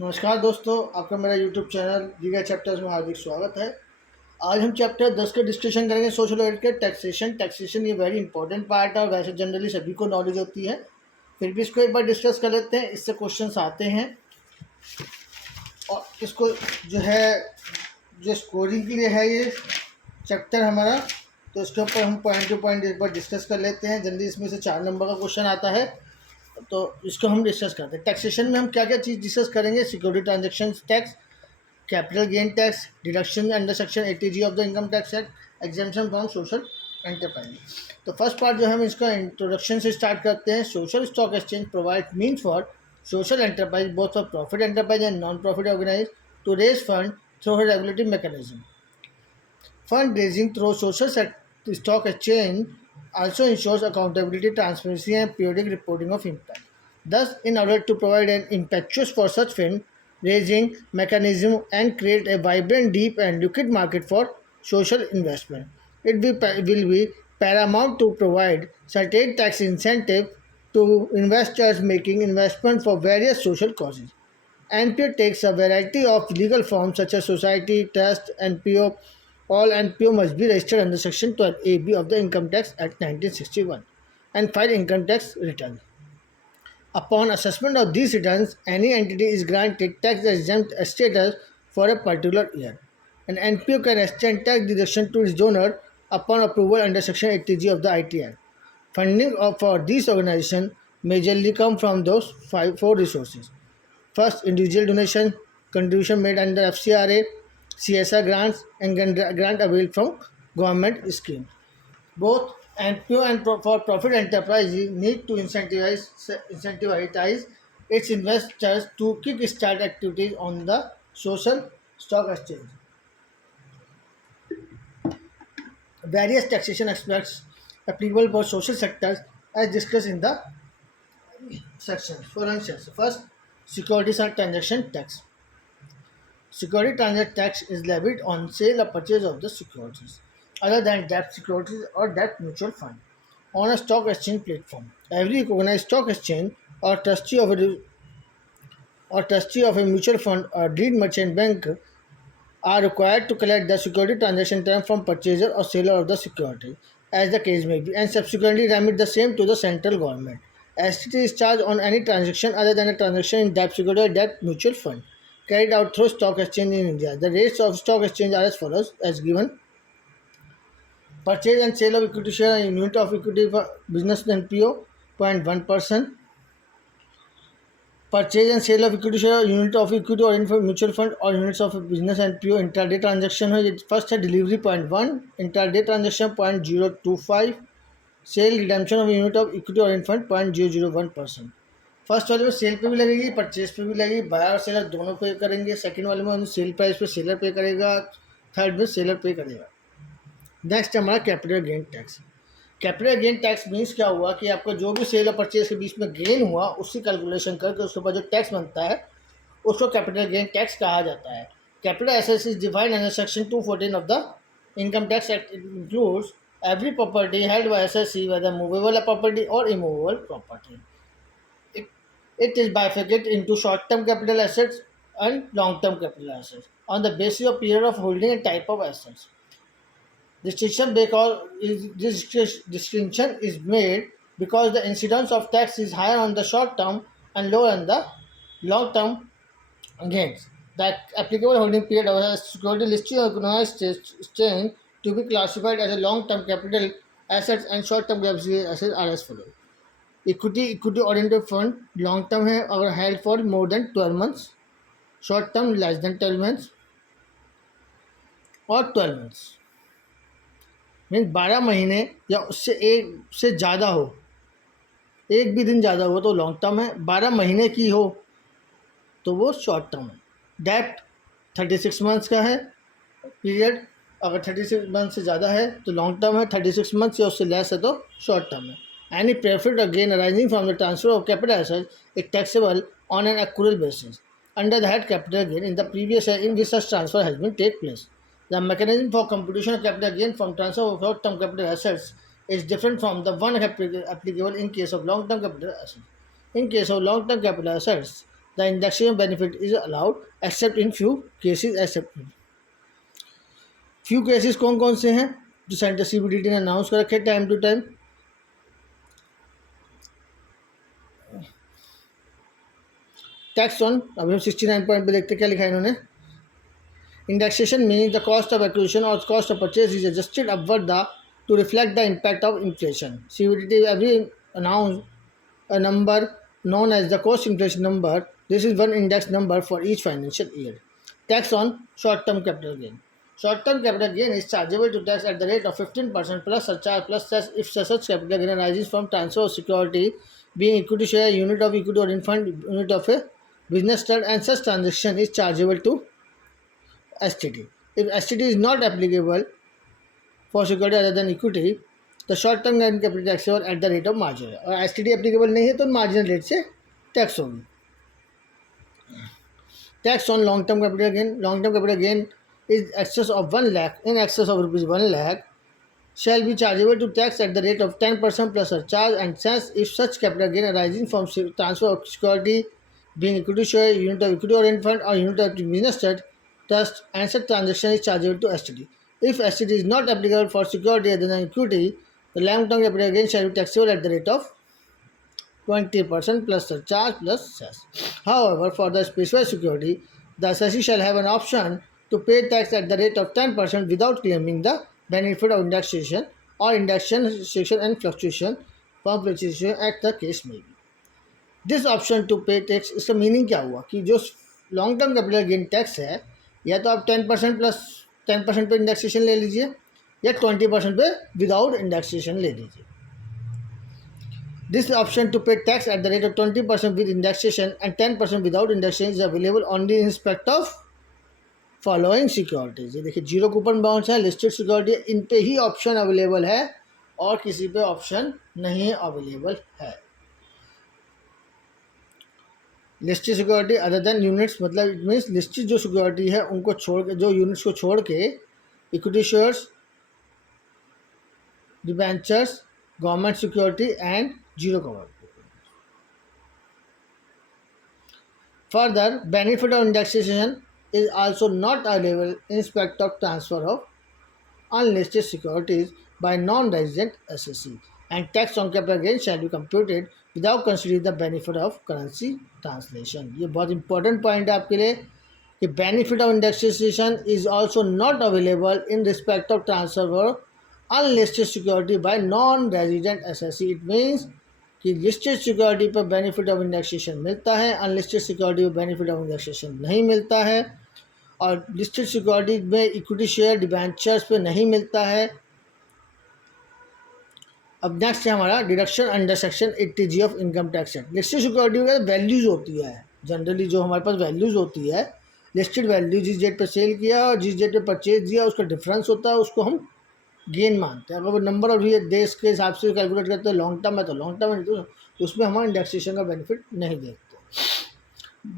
नमस्कार दोस्तों, आपका मेरा यूट्यूब चैनल लीगल चैप्टर्स में हार्दिक स्वागत है। आज हम चैप्टर 10 का डिस्कशन करेंगे, सोशल ऑडिट के टैक्सेशन। टैक्सेशन ये वेरी इंपॉर्टेंट पार्ट है, वैसे जनरली सभी को नॉलेज होती है, फिर भी इसको एक बार डिस्कस कर लेते हैं। इससे क्वेश्चंस आते हैं और इसको जो स्कोरिंग के लिए है ये चैप्टर हमारा, तो इसके ऊपर हम पॉइंट टू पॉइंट एक बार डिस्कस कर लेते हैं। जल्दी इसमें से 4 नंबर का क्वेश्चन आता है, तो इसको हम डिस्कस करते हैं। टैक्सेशन में हम क्या क्या चीज़ डिस्कस करेंगे? Security transaction tax, capital gain tax, deduction under section 80G of the income tax act, exemption from social enterprise. तो फर्स्ट पार्ट जो है हम इसका इंट्रोडक्शन से स्टार्ट करते हैं। Social stock exchange provide mean for social enterprise, both for profit enterprise and non profit organise, to raise fund through regulatory mechanism. Fund raising through social stock exchange also ensures accountability, transparency, and periodic reporting of impact. Thus, in order to provide an impetus for such fund-raising mechanism and create a vibrant, deep, and liquid market for social investment, it will be paramount to provide certain tax incentive to investors making investment for various social causes. NPO takes a variety of legal forms such as society, trust, NPO. All NPO must be registered under Section 12AB of the Income Tax Act 1961 and file income tax return. Upon assessment of these returns, any entity is granted tax-exempt status for a particular year. An NPO can extend tax deduction to its donor upon approval under Section 80G of the IT Act. Funding for these organizations majorly come from those four resources. First, individual donation, contribution made under FCRA, CSR grants, and grant availed from government schemes. Both NPO and for-profit enterprises need to incentivize its investors to kick-start activities on the social stock exchange. Various taxation aspects applicable for social sectors as discussed in the sections. For instance, first, securities and transaction tax. Security transaction tax is levied on sale or purchase of the securities, other than debt securities or debt mutual fund, on a stock exchange platform. Every recognized stock exchange or trustee of a mutual fund or lead merchant bank are required to collect the security transaction term from purchaser or seller of the security, as the case may be, and subsequently remit the same to the central government. STT is charged on any transaction other than a transaction in debt security or debt mutual fund carried out through stock exchange in India. The rates of stock exchange are as follows, as given. Purchase and sale of equity share and unit of equity for business NPO 0.1%. Purchase and sale of equity share, unit of equity or in mutual fund or units of business NPO intraday transaction है. First है delivery 0.1, intraday transaction 0.025, sale redemption of unit of equity और इन fund 0.001%. First वाले में cell पे भी लगेगी, purchase पे भी लगेगी, बायर और सेलर दोनों पे करेंगे. सेकंड वाले में सेल प्राइस पे सेलर पे करेगा, थर्ड में सेलर पे करेगा. नेक्स्ट हमारा capital gain tax. Capital gain tax means क्या हुआ कि आपका जो भी सेल और परचेज के बीच में गेन हुआ उसकी कैलकुलेशन करके उसके ऊपर जो टैक्स बनता है उसको कैपिटल गेन टैक्स कहा जाता है. Capital assets is defined under section 214 of the income tax act. It includes every property held by SSC, whether movable property or immovable property. It is bifurcated into short-term capital assets and long-term capital assets on the basis of period of holding and type of assets. This distinction is made because the incidence of tax is higher on the short-term and lower on the long-term gains. The applicable holding period of a security listed on organized exchange to be classified as a long-term capital assets and short-term capital assets are as follows. Equity oriented fund long term है अगर held for more than 12 months, short term less than 12 months और 12 months means 12 महीने या उससे एक से ज़्यादा हो, एक भी दिन ज़्यादा हो तो लॉन्ग टर्म है, 12 महीने की हो तो वो शॉर्ट टर्म है. डेट 36 मंथ्स का है पीरियड, अगर 36 मंथ से ज़्यादा है तो लॉन्ग टर्म है, 36 मंथ या उससे लेस है तो शॉर्ट टर्म है. Any profit or gain arising from the transfer of capital assets is taxable on an accrual basis under the head capital gain in the previous year in which such transfer has been take place. The mechanism for computation of capital gain from transfer of short-term capital assets is different from the one applicable in case of long-term capital assets. In case of long-term capital assets, The indexation benefit is allowed except in few cases. Except few cases कौन कौन से हैं जो centre CBDT ने announce कर रखे time to time? Tax on, अभी हम 69 पॉइंट पे देखते क्या लिखा है इन्होंने. Indexation means the cost of acquisition or cost of purchase is adjusted upward to reflect the impact of inflation. CBDT every announce a number known as the cost inflation number. This is one index number for each financial year. Tax on short-term capital gain. Short-term capital gain is chargeable to tax at the rate of 15% plus surcharge plus cess if such capital gain arises from transfer of security, being equity share, unit of equity or infund unit of a business trust, and such transaction is chargeable to STT. If STT is not applicable for security other than equity, the short term gain capital tax is at the rate of marginal. और STT applicable नहीं है तो marginal rate से tax होगी. Tax on long term capital gain. Long term capital gain is excess of 1 lakh, in excess of rupees 1 lakh shall be chargeable to tax at the rate of 10% plus surcharge and cess if such capital gain arising from transfer of security, being equity share, unit of equity or fund or unit of business trust and such transaction is chargeable to STT. If STT is not applicable for security other than equity, the long-term capital gain shall be taxable at the rate of 20% plus surcharge plus cess. However, for the specified security, the assessee shall have an option to pay tax at the rate of 10% without claiming the benefit of indexation or indexation and fluctuation at the case may be. This option to pay tax, इसका meaning क्या हुआ कि जो long term capital gain tax है या तो आप 10% plus 10% पे इंडेक्सेशन ले लीजिए या 20% पे विदाउट इंडेक्सेशन ले लीजिए. This option to pay tax at the rate of 20% with indexation and 10% without indexation is available only in respect of following securities. ये देखिए जीरो कूपन बाउंस है, लिस्टेड सिक्योरिटी, इन पे ही ऑप्शन अवेलेबल है और किसी पे ऑप्शन नहीं अवेलेबल है. Listed security other than units, मतलब इट मीन्स लिस्टेड जो सिक्योरिटी है उनको छोड़ के, जो यूनिट्स को छोड़ के equity shares, debentures, government security and zero cover. Further benefit of indexation is also not available in respect of transfer of unlisted securities by non-resident assessee, and tax on capital gain shall be computed without considering the benefit of currency translation. ये बहुत important point है आपके लिए कि benefit of indexation is also not available in respect of transfer of unlisted security by non-resident assessee. It means कि listed security पर benefit of indexation मिलता है, अनलिस्टेड सिक्योरिटी पर बेनिफिट ऑफ इंडेक्सेशन नहीं मिलता है, और लिस्टेड सिक्योरिटी में इक्विटी शेयर डिबेंचर्स पे नहीं मिलता है. अब नेक्स्ट है हमारा deduction under section 80G of income tax act. Listed security वगैरह वैल्यूज़ होती है, जनरली जो हमारे पास वैल्यूज़ होती है, लिस्टेड वैल्यू जिस डेट पे सेल किया और जिस डेट पे परचेज दिया उसका डिफरेंस होता है, उसको हम गेन मानते हैं. अगर वो नंबर ऑफ देश के हिसाब से कैलकुलेट करते हैं, लॉन्ग टर्म है तो लॉन्ग टर्म है, तो उसमें हम इंडेक्सेशन का बेनिफिट नहीं देखते.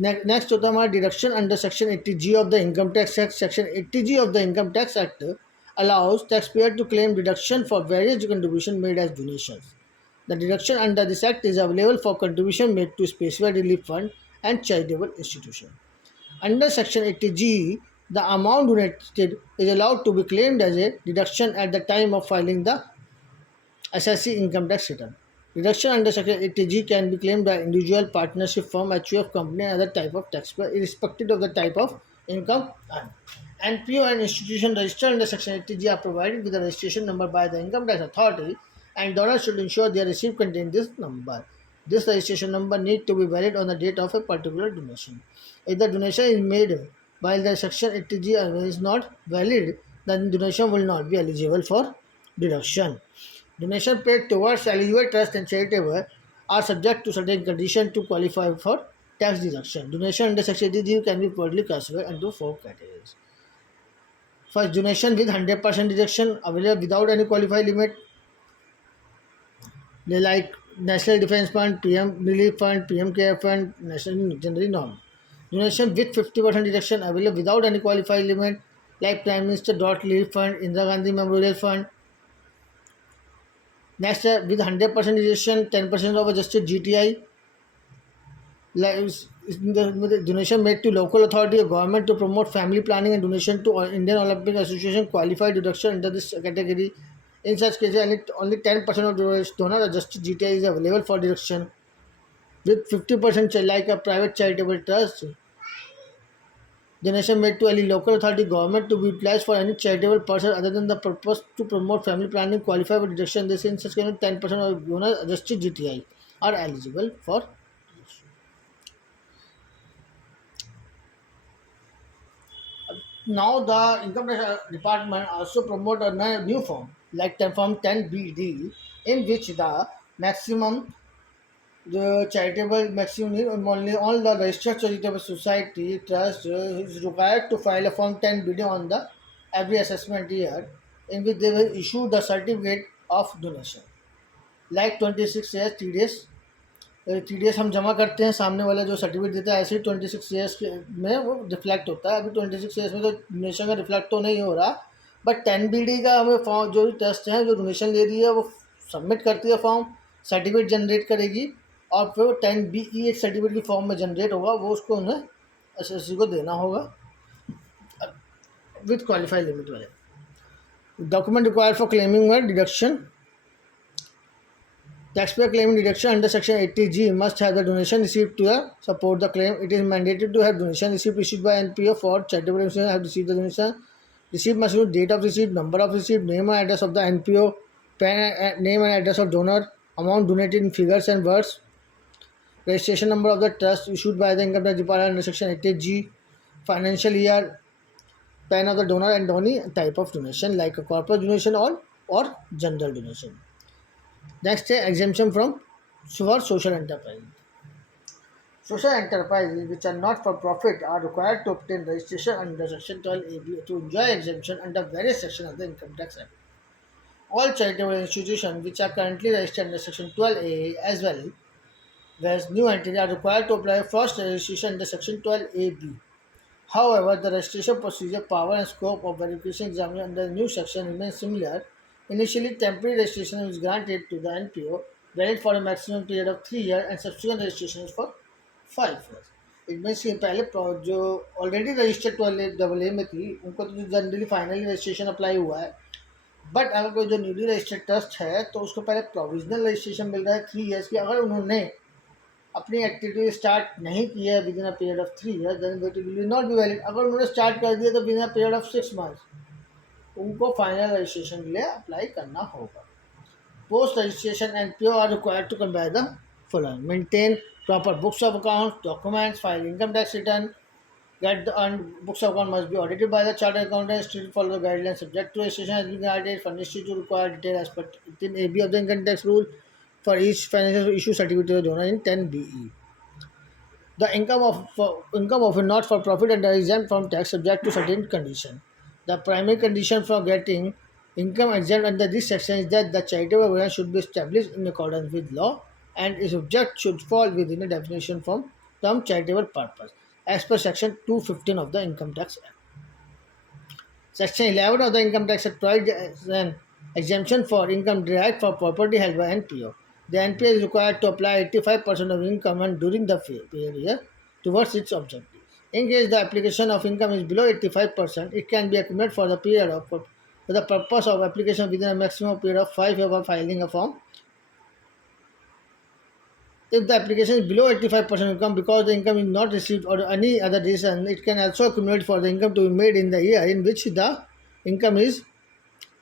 नेक्स्ट होता है हमारा deduction under section 80G of the income tax act. Section 80G of the income tax act allows taxpayer to claim deduction for various contribution made as donations. The deduction under this act is available for contribution made to specified relief fund and charitable institution. Under section 80G, the amount donated is allowed to be claimed as a deduction at the time of filing the assessee income tax return. Deduction under section 80G can be claimed by individual, partnership firm, HUF company and other type of taxpayer irrespective of the type of income earned. NPO and institution registered under section 80G are provided with a registration number by the income tax authority, and donors should ensure their receipt contain this number. This registration number need to be valid on the date of a particular donation. If the donation is made while the section 80G is not valid, then donation will not be eligible for deduction. Donation paid towards eligible trust and charitable are subject to certain conditions to qualify for tax deduction. Donation under section 80G can be broadly classified into 4 categories. First, donation with 100% deduction available without any qualified limit. They like National Defence Fund, PM Relief Fund, PM Care Fund, National General Norm. Donation with 50% deduction available without any qualified limit, like Prime Minister Dot Relief Fund, Indira Gandhi Memorial Fund. Next, with 100% deduction, 10% of adjusted GTI, like the donation made to local authority or government to promote family planning and donation to Indian Olympic Association qualify deduction under this category. In such cases, only 10% of donor adjusted GTI is available for deduction. With 50% like a private charitable trust, donation made to any local authority government to be utilized for any charitable person other than the purpose to promote family planning qualify for deduction. This in such case 10% of donor adjusted GTI are eligible for. Now the income tax department also promote a new form like the form 10BD in which the maximum the charitable maximum need only all the registered charitable society trust is required to file a form 10BD on the every assessment year in which they will issue the certificate of donation like 26 years TDS TDS हम जमा करते हैं सामने वाला जो certificate देता है ऐसे ही 26 ईयर्स में वो रिफ्लेक्ट होता है अभी 26 ईयर्स में तो डोनेशन का रिफ्लेक्ट तो नहीं हो रहा बट 10BD का हमें फॉर्म जो भी टेस्ट हैं जो डोनेशन ले रही है वो सबमिट करती है फॉर्म सर्टिफिकेट जनरेट करेगी और फिर 10BE एक सर्टिफिकेट की फॉर्म में जनरेट होगा वो उसको उन्हें SSC को देना होगा विथ क्वालिफाइड लिमिट वाले document required for claiming deduction taxpayer claiming deduction under section 80G must have the donation received to support the claim. It is mandated to have donation receipt issued by NPO for charitable institution have received the donation. Receipt must include date of receipt, number of receipt, name and address of the NPO, name and address of donor, amount donated in figures and words, registration number of the trust issued by the income tax department under section 80G, financial year, PAN of the donor and donee type of donation like a corporate donation or general donation. Next है exemption from for social enterprise. Social enterprises which are not for profit are required to obtain registration under section 12AB to enjoy exemption under various sections of the Income Tax Act. All charitable institutions which are currently registered under section 12A as well whereas new entities are required to apply first registration under section 12AB. However, the registration procedure, power and scope of verification examination under the new section remains similar. Initially, temporary registration is granted to the NPO, valid for a maximum period of 3 years, and subsequent registration is for 5 years. It means कि पहले जो already registered वाले double A में थी उनको तो generally finally registration apply हुआ है बट अगर कोई जो न्यूली रजिस्टर्ड ट्रस्ट है तो उसको पहले प्रोविजनल रजिस्ट्रेशन मिल रहा है 3 ईयर्स की अगर उन्होंने अपनी एक्टिविटी स्टार्ट नहीं की है within a period of 3 years then it will not be valid अगर उन्होंने स्टार्ट कर दिया तो within a period of 6 months उनको फाइनल रजिस्ट्रेशन के लिए अप्लाई करना होगा post registration NPO are required to compare the following maintain proper books of account documents file income tax return get the books of account must be audited by the chartered accountant still follow the guidelines subject to registration has been granted furnished to require detail as per 18AB of the income tax rule for each financial issue certificate to the donor in 10BE. The income of a not for profit and is exempt from tax subject to certain condition. The primary condition for getting income exempt under this section is that the charitable organization should be established in accordance with law and its object should fall within a definition from term charitable purpose as per section 215 of the Income Tax Act. Section 11 of the Income Tax Act provides an exemption for income derived from property held by NPO. The NPO is required to apply 85% of income and during the period towards its objective. In case the application of income is below 85%, it can be accumulated for the period of for the purpose of application within a maximum period of 5 years of filing a form. If the application is below 85% income because the income is not received or any other reason, it can also accumulate for the income to be made in the year in which the income is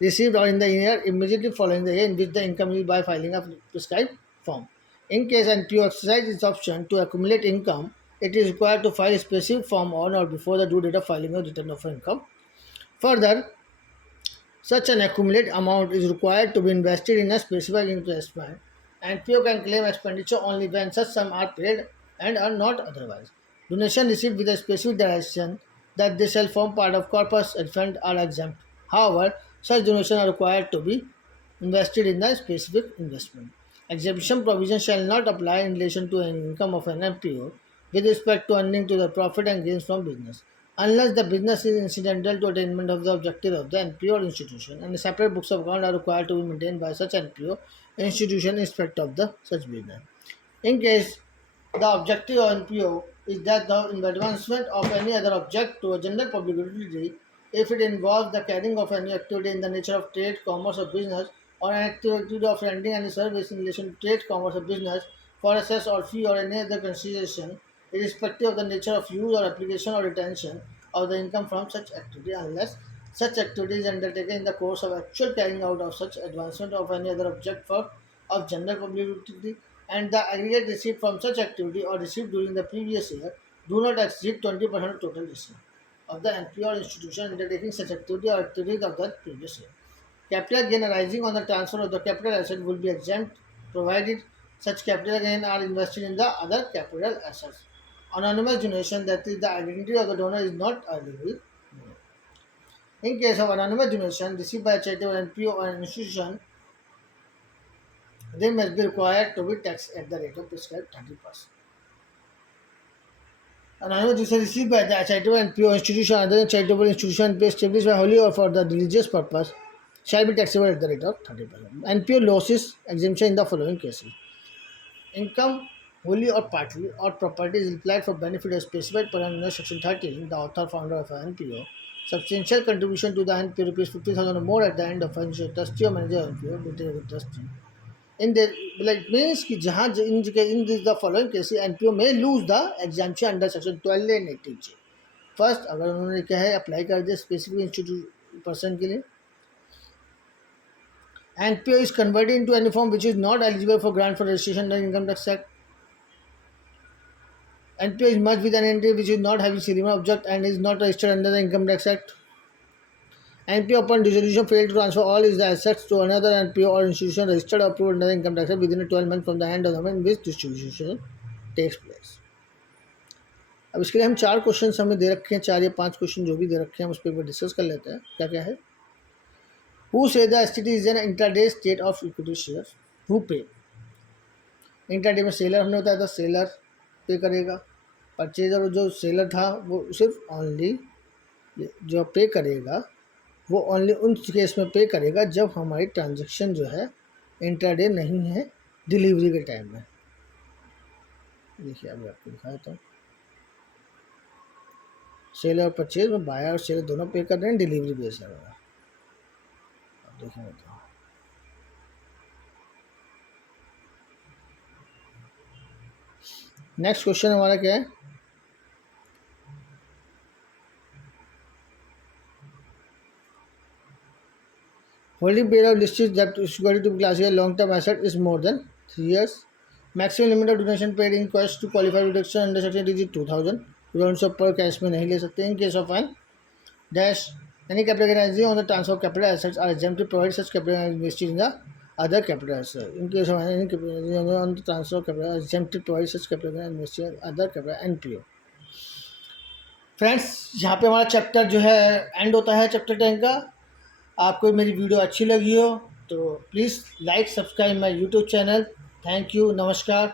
received or in the year immediately following the year in which the income is by filing a prescribed form. In case NPO exercises its option to accumulate income, it is required to file a specific form on or before the due date of filing a return of income. Further, such an accumulated amount is required to be invested in a specific investment. NPO can claim expenditure only when such sums are paid and are not otherwise. Donation received with a specific direction that they shall form part of corpus and fund are exempt. However, such donations are required to be invested in a specific investment. Exemption provision shall not apply in relation to an income of an NPO with respect to earning to the profit and gains from business, unless the business is incidental to attainment of the objective of the NPO or institution, and separate books of account are required to be maintained by such NPO institution in respect of the such business. In case the objective of NPO is that the advancement of any other object to a general public utility, if it involves the carrying of any activity in the nature of trade, commerce, or business, or an activity of rendering any service in relation to trade, commerce, or business for assess or fee or any other consideration, irrespective of the nature of use or application or retention of the income from such activity, unless such activity is undertaken in the course of actual carrying out of such advancement of any other object for of general public utility, and the aggregate receipt from such activity or received during the previous year do not exceed 20% of total receipt of the entity or institution undertaking such activity or activities of the previous year. Capital gain arising on the transfer of the capital asset will be exempt provided such capital gain are invested in the other capital assets. Anonymous donation, that is, the identity of the donor is not available. In case of anonymous donation received by a charitable NPO or an institution, they must be required to be taxed at the rate of prescribed 30%. Another is received by the charitable NPO institution other than charitable institution NPO established by wholly or for the religious purpose shall be taxable at the rate of 30%. NPO losses exemption in the following cases. Income wholly or partly or property is applied for benefit as specified per under section 13, the author founder of an NPO. Substantial contribution to the NPO rupees 50,000 or more at the end of financial trustee or manager NPO detailed with trustee. In the like means कि जहाँ in the following cases NPO may lose the exemption under section 12 and 18J. First अगर उन्होंने क्या है apply कर दिया specific institute person के लिए, NPO is converted into any form which is not eligible for grant for registration under Income Tax Act. NPO is merged with an entity which is not having serial object and is not registered under the Income Tax Act. NPO upon dissolution failed to transfer all its assets to another NPO or institution registered or approved under the Income Tax Act within 12 months from the end of the month in which distribution takes place. अब इसके लिए हम 4 question हमें दे रखे हैं, 4 या 5 question जो भी दे रखे हैं हम उस पर डिस्कस कर लेते हैं. क्या क्या है? Who say the STT is an intraday state of equity shares? Who pay? Intraday में सेलर हमने बताया था, सेलर पे करेगा. परचेजर जो सेलर था वो सिर्फ ओनली जो पे करेगा वो ओनली उन केस में पे करेगा जब हमारी ट्रांजैक्शन जो है इंट्राडे नहीं है डिलीवरी के टाइम में. देखिए अभी आपको दिखाया था, सेलर और परचेज में बायर और सेलर दोनों पे कर रहे हैं डिलीवरी बेस है. अब देखिए बताओ, नेक्स्ट क्वेश्चन हमारा क्या है? Holding period of listed debt is going to be classified long-term asset is more than 3 years. Maximum limit of donation paid in cash to qualify reduction under section is 2000. Loans पर cash में नहीं ले सकते. In case of an dash any capital gain on the transfer of capital assets are exempt to provide such capital invested in the other capital assets. In case of any capital on the transfer of capital are exempt to provide such capital gain invested in other capital NPO. Friends यहाँ पे हमारा chapter जो है and होता है chapter 10 का. आपको मेरी वीडियो अच्छी लगी हो तो please like subscribe my YouTube channel. Thank you, नमस्कार.